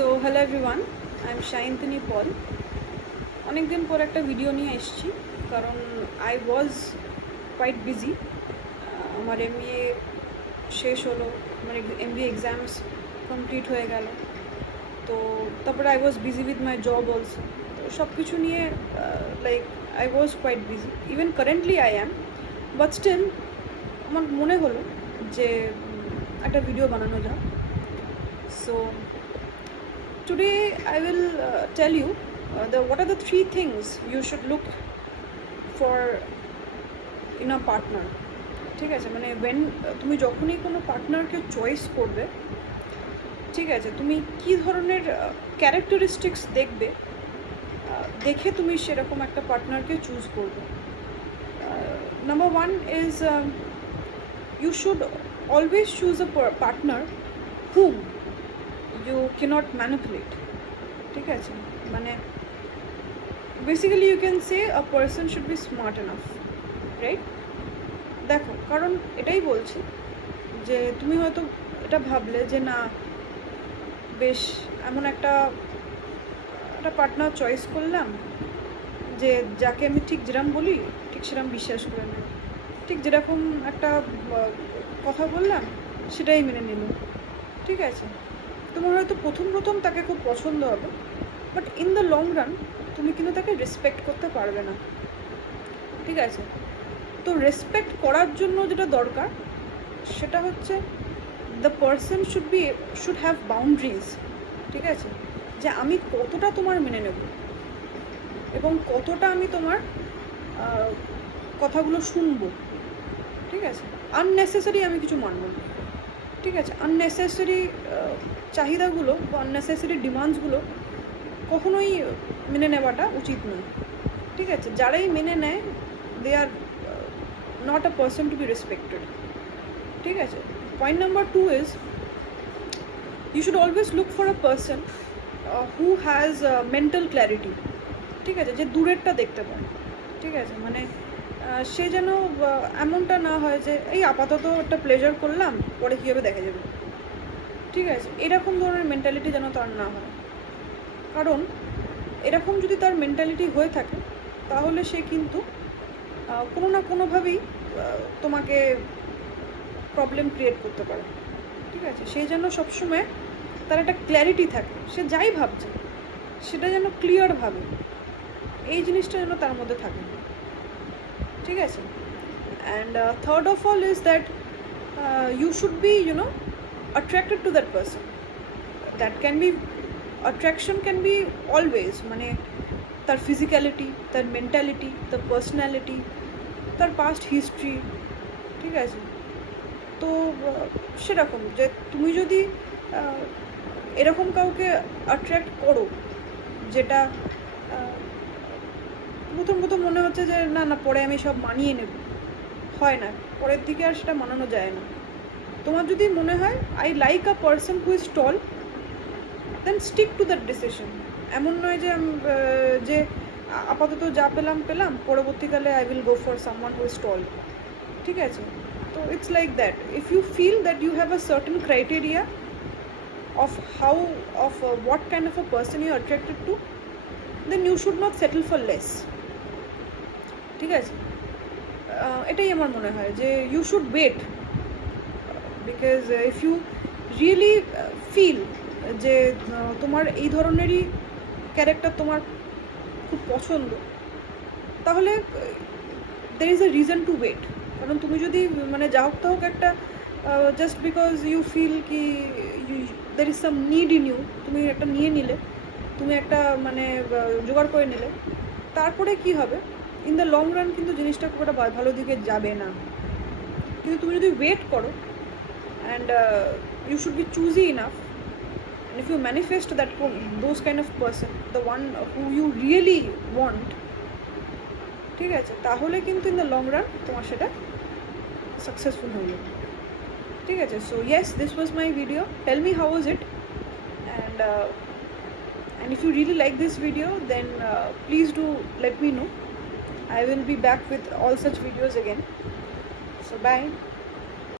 So hello everyone, I am Shaintani Paul. অনেক দিন পর একটা ভিডিও নিয়ে এসেছি, কারণ আই ওয়াজ কোয়াইট বিজি। আমার এমবিএ শেষ হলো, আমার এমবিএ এক্সামস কমপ্লিট হয়ে গেল। তো তারপরে I was busy with my job also. তো সব কিছু নিয়ে like I was quite busy, even currently I am, but still আমার মনে হলো যে একটা ভিডিও বানানো যায়। So today I will tell you what are the 3 things you should look for in a partner. ঠিক আছে, মানে when তুমি যখনই কোনো পার্টনারকে চয়েস করবে, ঠিক আছে, তুমি কী ধরনের ক্যারেক্টারিস্টিক্স দেখবে, দেখে তুমি সেরকম একটা পার্টনারকে চুজ করবে। Number 1 is you should always choose a partner whom you cannot manipulate. ঠিক আছে, মানে basically you can say a person should be smart enough, right? দেখো, কারণ এটাই বলছি যে তুমি হয়তো এটা ভাবলে যে না, বেশ এমন একটা পার্টনার চয়েস করলাম যে যাকে আমি ঠিক যেরকম বলি ঠিক সেরকম বিশ্বাস করে নেব, ঠিক যেরকম একটা কথা বললাম সেটাই মেনে নিল। ঠিক আছে, তোমার হয়তো প্রথম তাকে খুব পছন্দ হবে, but in the long run তুমি কিন্তু তাকে রেসপেক্ট করতে পারবে না। ঠিক আছে, তো রেসপেক্ট করার জন্য যেটা দরকার সেটা হচ্ছে the person should have boundaries. ঠিক আছে, যে আমি কতটা তোমার মেনে নেব এবং কতটা আমি তোমার কথাগুলো শুনবো। ঠিক আছে, আননেসেসারি আমি কিছু মানব না। ঠিক আছে, আননেসেসারি চাহিদাগুলো বা আননেসেসারি ডিমান্ডসগুলো কখনোই মেনে নেওয়াটা উচিত নয়। ঠিক আছে, যারাই মেনে নেয় they are not a person to be respected. ঠিক আছে, point number 2 is you should always look for a person who has mental clarity. ঠিক আছে, যে দূরেরটা দেখতে পায়। ঠিক আছে, মানে সে যেন এমনটা না হয় যে এই আপাতত একটা প্লেজার করলাম, পরে কী হবে দেখা যাবে। ঠিক আছে, এরকম ধরনের মেন্টালিটি যেন তার না হয়, কারণ এরকম যদি তার মেন্টালিটি হয়ে থাকে তাহলে সে কিন্তু কোনো না কোনোভাবেই তোমাকে প্রবলেম ক্রিয়েট করতে পারে। ঠিক আছে, সে যেন সবসময় তার একটা ক্ল্যারিটি থাকে, সে যাই ভাবছে সেটা যেন ক্লিয়ার ভাবে, এই জিনিসটা যেন তার মধ্যে থাকে। ঠিক আছে, and third of all is that you should be attracted to that person. That can be attraction can be always, মানে তার ফিজিক্যালিটি, তার মেন্টালিটি, তার পার্সোনালিটি, তার পাস্ট হিস্ট্রি। ঠিক আছে, তো সেরকম যে তুমি যদি এরকম কাউকে অ্যাট্রাক্ট করো যেটা প্রথম মনে হচ্ছে যে না না পরে আমি সব মানিয়ে নেব, হয় না, পরের দিকে আর সেটা মানানো যায় না। তোমার যদি মনে হয় I like a person who is tall, then stick to that decision. এমন নয় যে আপাতত যা পেলাম, পরবর্তীকালে I will go for someone who is tall. ঠিক আছে, তো it's like that. If you feel that you have a certain criteria of what kind of a person you are attracted to, then you should not settle for less. ঠিক আছে, এটাই আমার মনে হয় যে you should wait, because if you really feel যে তোমার এই ধরনেরই ক্যারেক্টার তোমার খুব পছন্দ, তাহলে there is a reason to wait. কারণ তুমি যদি মানে যা হোক একটা জাস্ট বিকজ ইউ ফিল কি there is some need in you, তুমি একটা নিয়ে নিলে, তুমি একটা মানে জোগাড় করে নিলে, তারপরে কি হবে, ইন দ্য লং রান কিন্তু জিনিসটা খুব একটা ভালো দিকে যাবে না। কিন্তু তুমি যদি ওয়েট করো and you should be choosy enough, and if you manifest that those kind of person, the one who you really want, ঠিক আছে, তাহলে কিন্তু ইন দ্য লং রান তোমার সেটা সাকসেসফুল হয়ে যাবে। ঠিক আছে, so yes, this was my video. Tell me how was it, and if you really like this video, then please do let me know. I will be back with all such videos again. So bye.